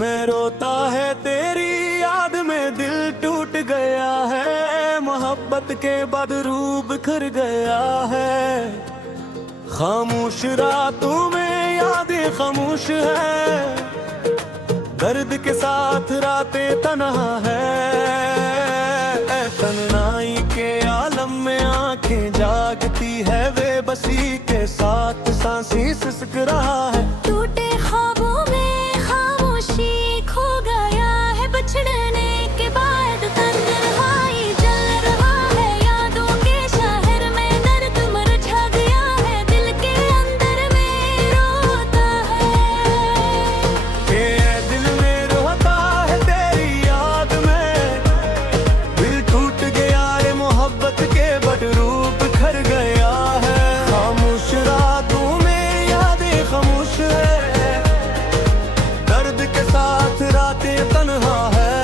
में रोता है तेरी याद में, दिल टूट गया है, मोहब्बत के बाद रूप बिखर गया है। खामोश रातों में यादें खामोश है, दर्द के साथ रातें तन्हा है। तन्हाई के आलम में आंखें जागती है, बेबसी के साथ सांसें सिसक रहा है। टूटे ख्वाबों में खामोशी खो गया है, बिछड़ने के बाद तन्हाई जल रहा है। यादों के शहर में दर्द मुरझा गया है, दिल के अंदर में रोता है। ये दिल में रोता है तेरी याद में, दिल टूट गया रे, मोहब्बत के बड़ रूप बिखर गया है। खामोश रातों में यादें खामोश है, दर्द के साथ रातें तन्हा है।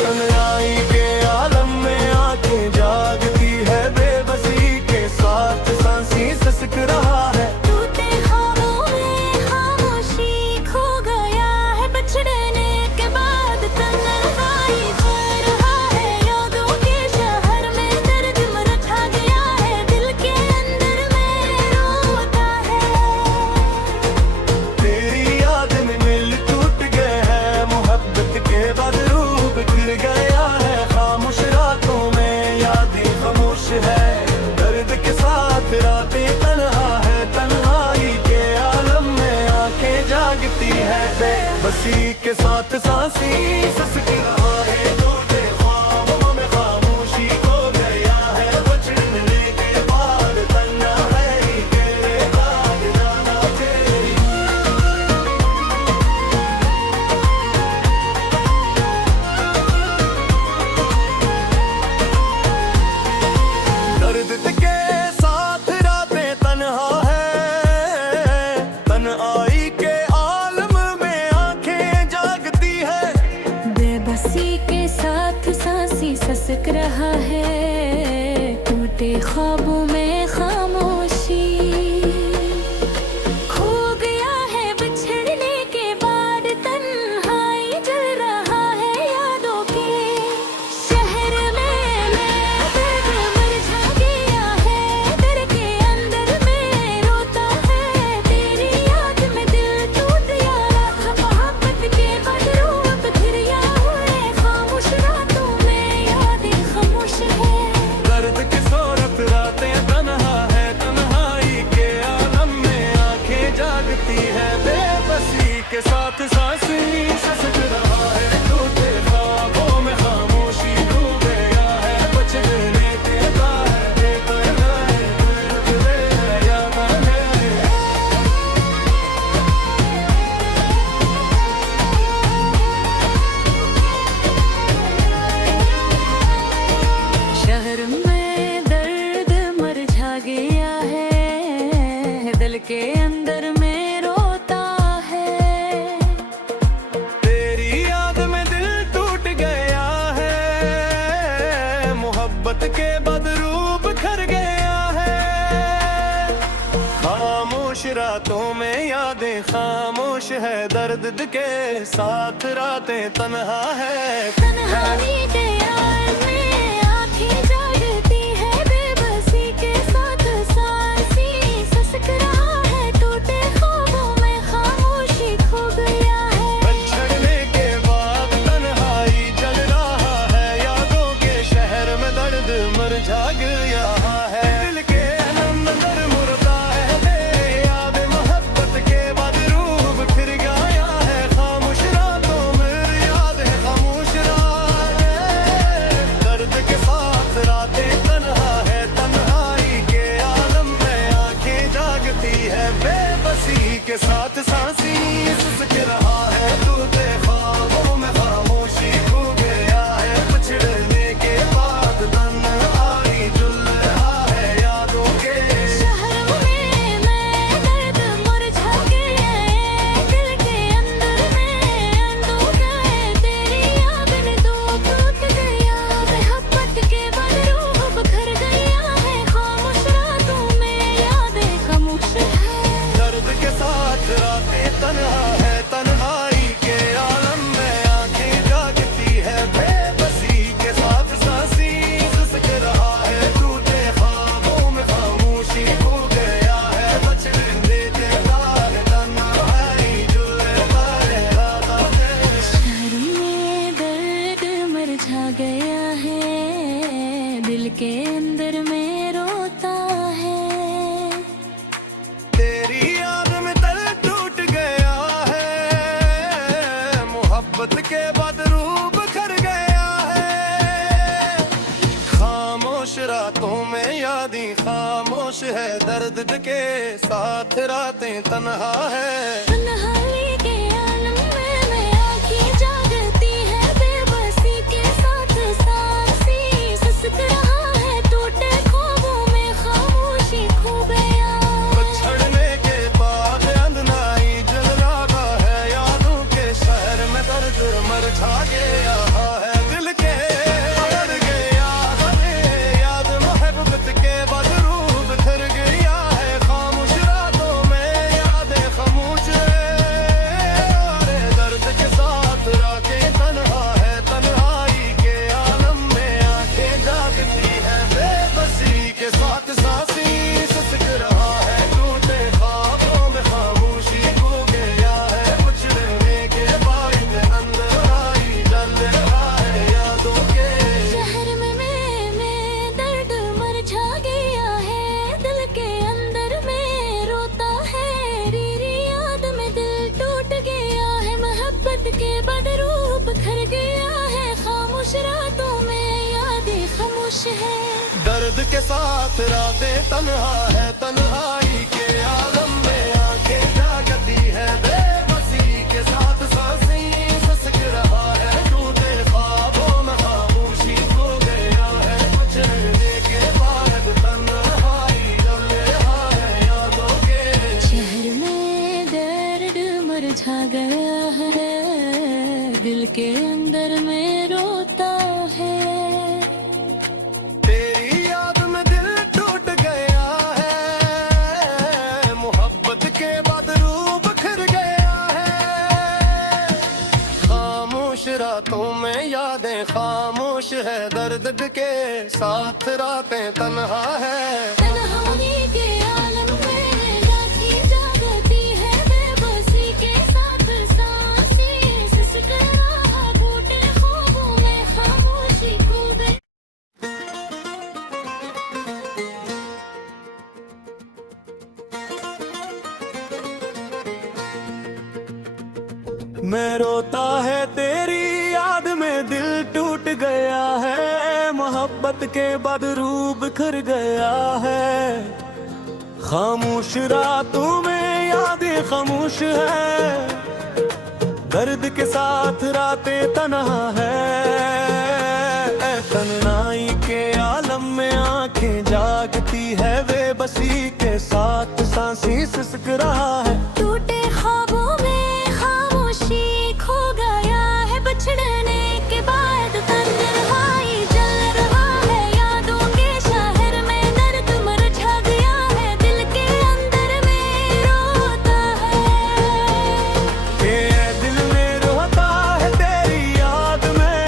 तन्हाई के आलम में आंखें जागती है, बेबसी के साथ सांसें सिसक रहा है। टूटे ख्वाबों में खामोशी खो गया है, बिछड़ने के बाद तन्हाई जल रहा है। यादों के शहर में दर्द मुरझा गया है, दिल के अंदर में रोता है। तेरी याद में दिल टूट गया है, मोहब्बत के बाद रूप बिखर गया है। खामोश रातों में यादें खामोश है, दर्द के साथ रातें तन्हा है। तन्हाई के आलम में आंखें जागती है, बेबसी के साथ सांसें सिसक रहा है। टूटे ख्वाबों में खामोशी खो गया है, बिछड़ने के बाद तन्हाई के बाद जाना तेरी। दर्द के साथ रातें तन्हा है, तन्हाई के आलम में आंखें जागती है। बेबसी के साथ सांसें सिसक रहा है, टूटे ख्वाबों में खामोशी खो गया है, बिछड़ने के बाद तन्हाई जल रहा है। यादों के शहर में दर्द मुरझा गया है, दिल के अंदर में रोता है। तेरी याद में दिल टूट गया है, मोहब्बत के बाद रूप बिखर गया है। खामोश रातों में यादें खामोश है। दर्द की सूरत रातें तन्हा है, तन्हाई के आलम में आंखें जागती है, बेबसी के साथ सांसें सिसक रहा है। टूटे ख्वाबों में खामोशी खो गया है, बिछड़ने के बाद तन्हाई याद है। शहर में दर्द मुरझा गया है, दिल के अंदर में रोता है। तेरी याद में दिल टूट गया है, मोहब्बत के बाद रूप बिखर गया है। खामोश रातों में यादें खामोश है, दर्द के साथ रातें तन्हा है। तन्हाई के आलम में आंखें जागती है, बेबसी के साथ सांसें सिसक रहा है। टूटे ख्वाबों में खामोशी खो गया है। बिछड़ने के बाद तन्हाई जल रहा है, यादों के शहर में दर्द मुरझा गया है। दिल के अंदर मुर्दा है तेरे याद, मोहब्बत के बाद रूप फिर गया है। खामोश रातों में याद है, खामोश रातें गया है, दिल के अंदर में रोता है। तेरी याद में दिल टूट गया है, मोहब्बत के बाद रूप खर गया है। खामोश रातों में यादें खामोश है, दर्द के साथ रातें तन्हा है। तन्हाई के आलम में मैं आँखें जागती है, बेबसी के साथ सांसें सिसक रहा है। टूटे ख्वाबों में खामोशी खो गया। छड़ने के बाद अंधनाई जल रहा है, यादों के शहर में दर्द मरझा गया है। दिल के बढ़ गया हरे याद मोहब्बत के बाद रूप खर गया है। खामोश रातों में यादें खामोश है, दर्द के साथ रातें तन्हा है। तन्हाई के आलम में आंखें जागती है, बेबसी के साथ सांसें सिसक रहा है। टूटे ख्वाबों में खामोशी खो गया है, उछलने के बाद अंदर आई जल रहा है यादों के। शहर में दर्द मरझा गया है, दिल के अंदर में रोता है। रीरी याद में दिल टूट गया है, मोहब्बत के बाद रूप खर गया है। खामोश रातों में यादें खामोश है। दर्द के साथ रातें तन्हा है, तन्हाई के आलम में आंखें जागती है, बेबसी के साथ सांसें सिसक रहा है। टूटे ख्वाबों में खामोशी खो गया है, उछलने के बाद तन्हाई जल रहा है यादों के। शहर में दर्द मरझा गया है, दिल के अंदर में रोता है। तेरी याद में दिल टूट गया है, मोहब्बत के बाद रूप खर गया है। खामोश रातों में यादें खामोश है, दर्द के साथ रातें तन्हा है। तन्हाई के आलम में आँखें जागती है, बेबसी के साथ सांसें सिसक रहा। टूटे ख्वाबों में खामोशी खो गई। मैं रोता है तेरी याद में दिल टूट गया है, मोहब्बत के बाद रूप खर गया है। खामोश रातों में यादें खामोश है, दर्द के साथ रातें तन्हा है। तन्हाई के आलम में आंखें जागती है, बेबसी के साथ सांसें सिसक रहा है। टूटे ख्वाबों में खामोशी खो गया है, बिछड़ने के बाद तन्हाई जल रहा है। यादों के शहर में दर्द मरझा गया है, दिल के अंदर में रोता है। ये दिल में रोता है तेरी याद में,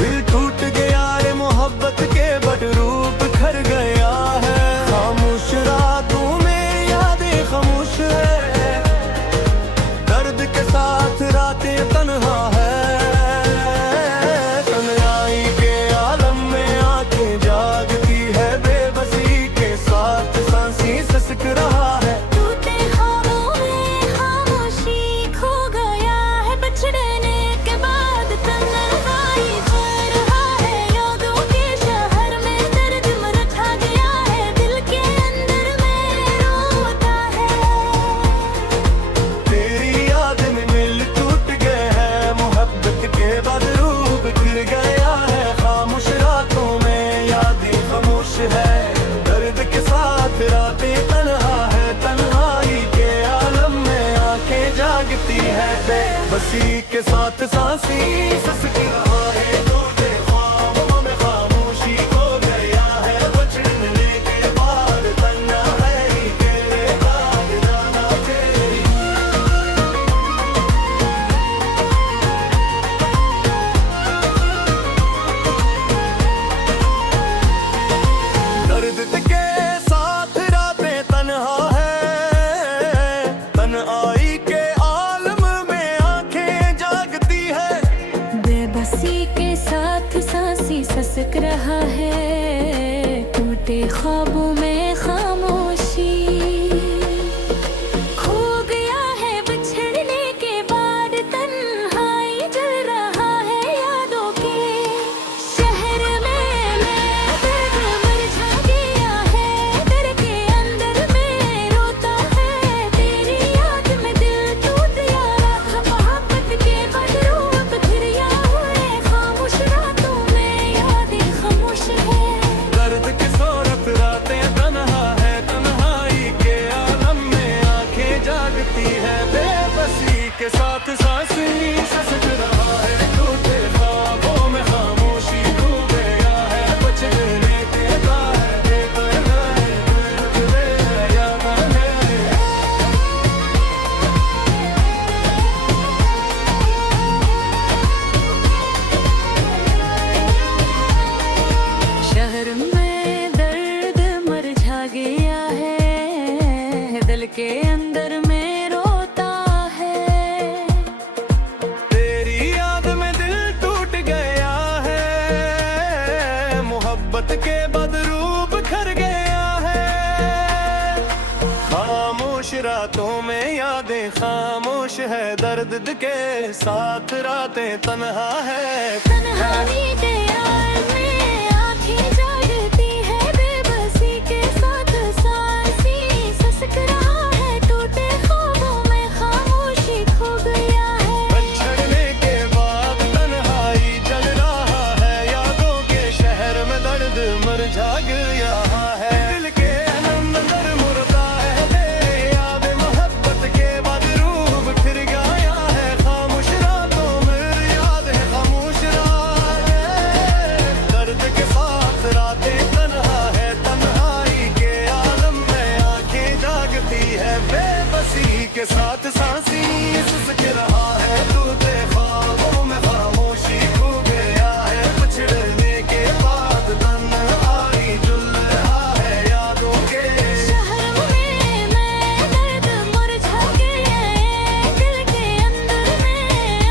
दिल टूट गया रे मोहब्बत के बड़ रूप खर गया है। खामोश रातों में यादें खामोश है, दर्द के साथ रातें तन्हा है। तन्हाई के आलम में आंखें जागती है, बेबसी के साथ सांसें सिसक रहा है। टूटे ख्वाबों में खामोशी खो गया है, बिछड़ने के बाद तन्हाई जल रहा है। यादों के शहर में दर्द मरझा गया है, दिल के अंदर में रोता है। तेरी याद में दिल टूट गया है, मोहब्बत के बाद रूप गिर गया है। खामोश रातों में यादें खामोश है, दर्द के साथ रातें तन्हा है। तन्हाई के आलम में आंखें जागती है, बेबसी के साथ सांसें सिसक रहा है। टूटे ख्वाबों में खामोशी खो गया है, बचने के बाद तन्हाई के बाद जाना तेरी। दर्द के साथ रातें तन्हा है, तन्हाई के आलम में आंखें जागती है। सिसक रहा है टूटे ख्वाबों में खामोशी। खो गया है बिछड़ने के बाद तन्हाई जल रहा है यादों के शहर में। मैं दर्द मुरझा गया है दिल के अंदर में रोता है तेरी याद में दिल टूट यारा था मोहब्बत के बदरू अब घिरिया हुए खामोश रातों में यादें खामोश है। दर्द की सूरत रातें तन्हा है तन्हाई के आलम में आंखें जागती है बेबसी के साथ सांसें सिसक रहा है टूटे ख्वाबों में खामोशी खो गया है बचने के बाद शहर में दर्द मुरझा गया है दिल के अंदर में रोता है तेरी याद में दिल टूट गया है मोहब्बत के बदरूप खर गया है। खामोश रातों में यादें खामोश है दर्द के साथ रातें तन्हा है। तन्हाई के आलम में आंखें जागती है बेबसी के साथ सांसी सिसक रहा है टूटे ख्वाबों में खामोशी खो गया है। बिछड़ने के बाद तन्हाई जल रहा है यादों के शहर में दर्द मुरझा गया है। दिल के अंदर मुर्दा है तेरे याद मोहब्बत के बदरूप फिर गया है खामोश रातों में याद है खामोश रात दर्द के साथ रातें तन्हा है तन्हाई के आलम में आंखें जागती है बेबसी के साथ सांसी सिसक रहा है टूटे ख्वाबों में खामोशी खो गया है बिछड़ने के बाद तन्हाई जुल रहा है यादों के शहर में मैं दर्द मुरझा गया है दिल के अंदर में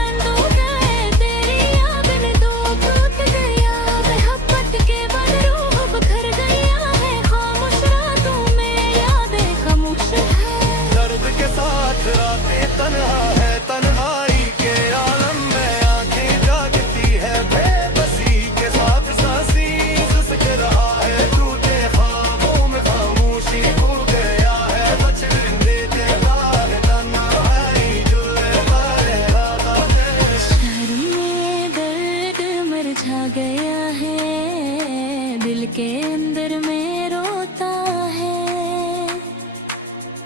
अंधोखा है तेरी याद में दो टूट गया मोहब्बत के बदरूप घर गया है खामोश रातों में यादें खामोश है। दर्द के साथ रातें तन्हा है तन्हाई के आलम में आंखें जागती है बेबसी के साथ सांसी सिसक रहा है टूटे ख्वाबों में खामोशी खो गया है बचने के बाद तन्हाई जुल रहा है रातें। शहर में दर्द मुरझा गया है दिल के अंदर में रोता है।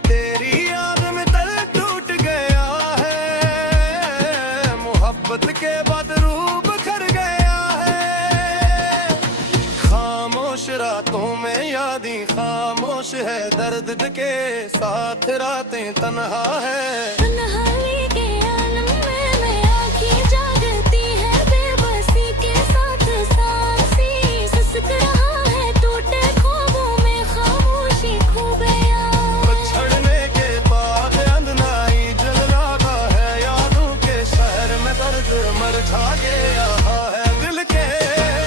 तेरी याद में दिल टूट गया है मोहब्बत के बदरूप खर गया है। खामोश रातों में यादें खामोश है दर्द के साथ रातें तन्हा है। तन्हाई के आलम में आंखें जागती है बेबसी के साथ सांसी सिसक रहा है टूटे ख्वाबों में खामोशी खो गया। बिछड़ने के बाद अंधनाई जल रहा है यादों के शहर में दर्द मुरझा गया है दिल के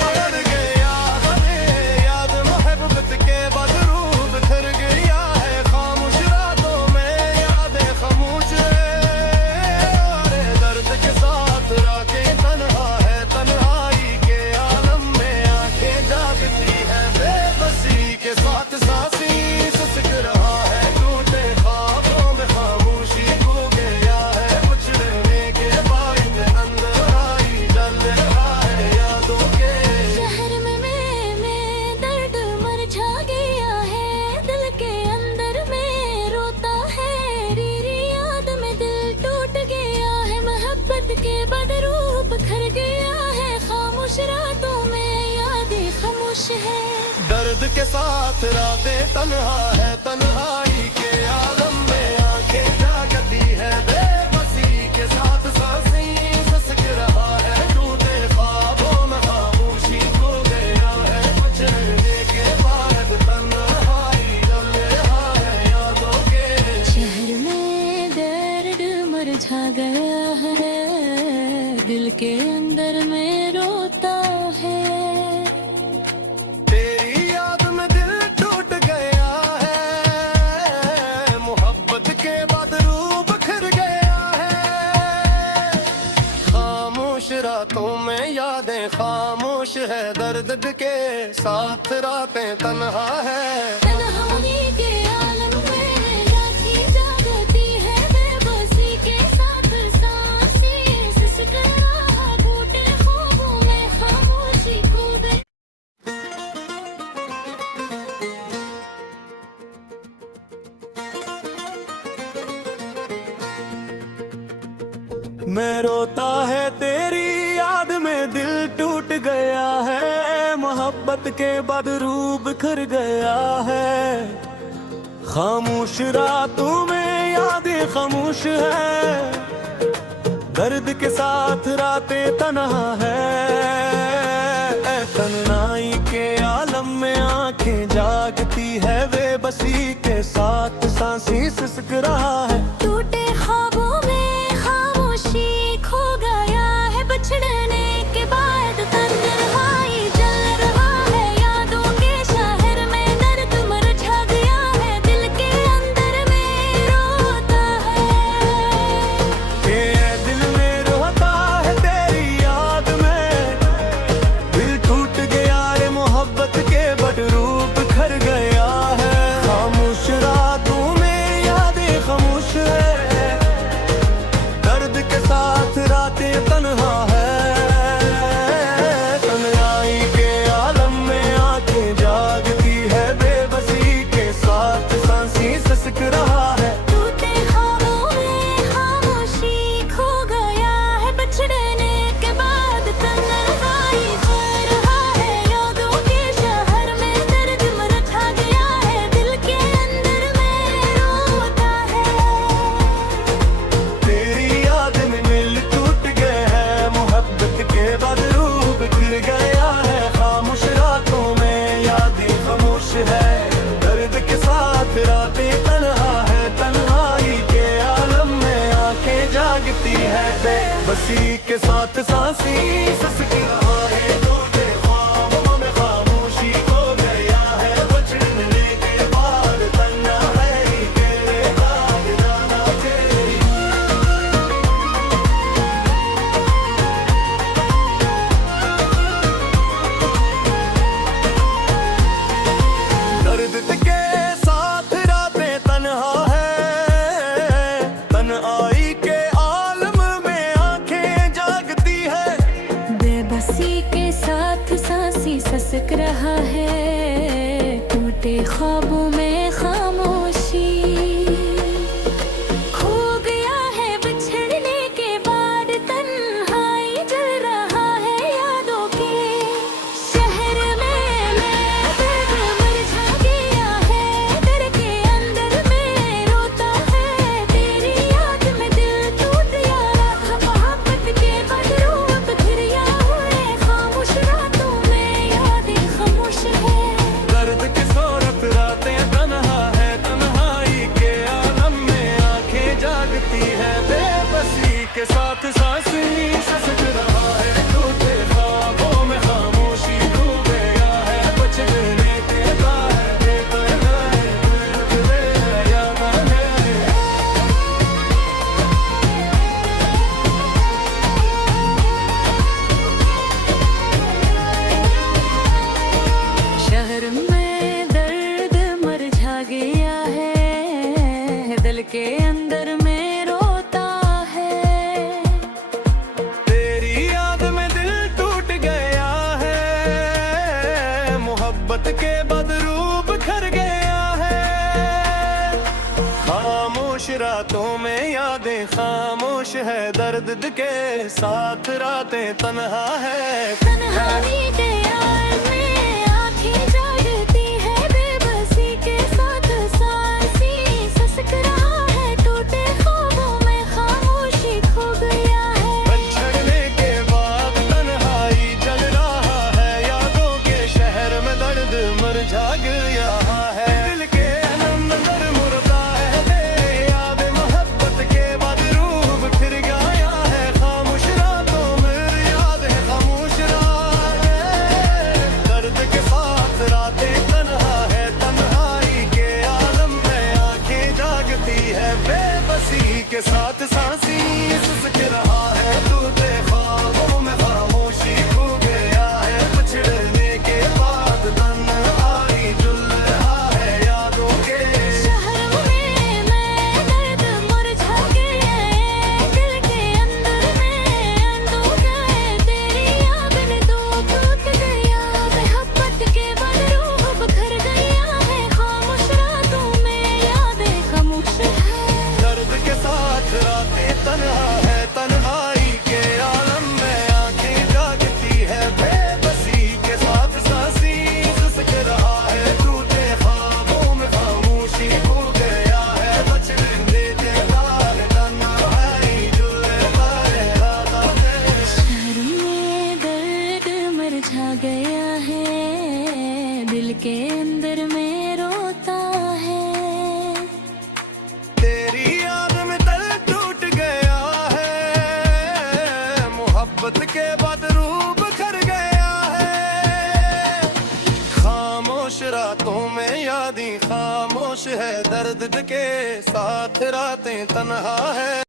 बढ़ गया हमें याद मोहब्बत के बदरूप खर गया है खामोश रातों में यादें खामोश है दर्द के साथ रातें तन्हा है तन्हाई के आलम में आंखें जागती है बेबसी के साथ सांसी सिसक रहा है टूटे ख्वाबों में खामोशी खो गया है बिछड़ने के बाद अंधेराई जल रहा है यादों के शहर में मैं दर्द मुरझा गया है दिल के अंदर में रोता है तेरी याद में दिल टूट गया है मोहब्बत के बदरूप खर गया है खामोश रातों में यादें खामोश है। दर्द के साथ रातें तन्हा है तन्हाई के आलम में आंखें जागती है बेबसी के साथ सांसें सिसक रहा है टूटे ख्वाबों में खामोशी खो गया है बचने के बाद तन्हाई जल रहा है यादों के शहर में दर्द मुरझा गया है दिल के अंदर में रोता है। दर्द के साथ रातें तन्हा है। तन्हाई के आलम में रातें जागती है बेबसी के साथ सांसें सिसक रहा टूटे ख्वाबों में खामोशी खो गई। मैं रोता है तेरी याद में, दिल टूट गया है, मोहब्बत के बदरू बिखर गया है। खामोश रातों में यादें खामोश है, दर्द के साथ रातें तन्हा है। तन्हाई के आलम में आंखें जागती है, बेबसी के साथ सांसें सिसक रहा है। टूटे ख्वाबों में खामोशी खो गया है, बिछड़ने के बाद तन्हाई जल रहा है। यादों के शहर में दर्द मुरझा गया है, दिल के अंदर में रोता है। ये दिल में रोता है तेरी याद में, दिल टूट गया रे मोहब्बत के बदरू बिखर गया है। खामोश रातों में यादें खामोश है, दर्द के साथ रातें तन्हा है। तन्हाई के आलम में आंखें जागती है, बेबसी के साथ सांसें सिसक रहा है। टूटे ख्वाबों में खामोशी खो गया है, बिछड़ने के बाद तन्हाई जल रहा है। यादों के शहर में दर्द मुरझा गया है, दिल के अंदर में रोता है। तेरी याद में दिल टूट गया है, मोहब्बत के बदरू बिखर गया है। खामोश रातों में यादें खामोश है, दर्द के साथ रातें तन्हा है। तन्हाई के आलम में आंखें जागती है, बेबसी के साथ सांसें सिसक रहा है। टूटे ख्वाबों में खामोशी खो गया है, बिछड़ने के बाद तन्हाई के बाद जाना तेरी। दर्द के साथ रातें तन्हा है, तन्हाई के आलम में आंखें जागती है। बेबसी के साथ सांसें सिसक रहा है, टूटे ख्वाबों में खामोशी खो गया है, बिछड़ने के बाद तन्हाई जल रहा है। यादों के शहर में मैं दर्द मुरझा गया है, दिल के अंदर में रोता है। तेरी याद में दिल टूट गया था, मोहब्बत के बदरू बिखरिया हुए। खामोश रातों में यादें खामोश है। दर्द की सूरत रातें तन्हा है, तन्हाई के आलम में आंखें जागती है, बेबसी के साथ सांसें सिसक रहा है। टूटे ख्वाबों में खामोशी खो गया है, बिछड़ने के बाद तन्हा है, याद है। शहर में दर्द मुरझा गया है, दिल के अंदर में रोता है। तेरी याद में दिल टूट गया है, मोहब्बत के बदरू बिखर गया है। खामोश रातों में यादें खामोश है, दर्द के साथ रातें तन्हा है। तन्हाई के आलम में आंखें जागती है, बेबसी के साथ सांसें सिसक रहा है। टूटे ख्वाबों में खामोशी खो गया है। बिछड़ने के बाद तन्हाई जल रहा है, यादों के शहर में दर्द मुरझा गया है। दिल के अंदर मुर्दा है तेरे याद, मोहब्बत के बदरू बिखर गया है। खामोश रातों में याद है, खामोश रात दर्द के साथ रातें तन्हा है।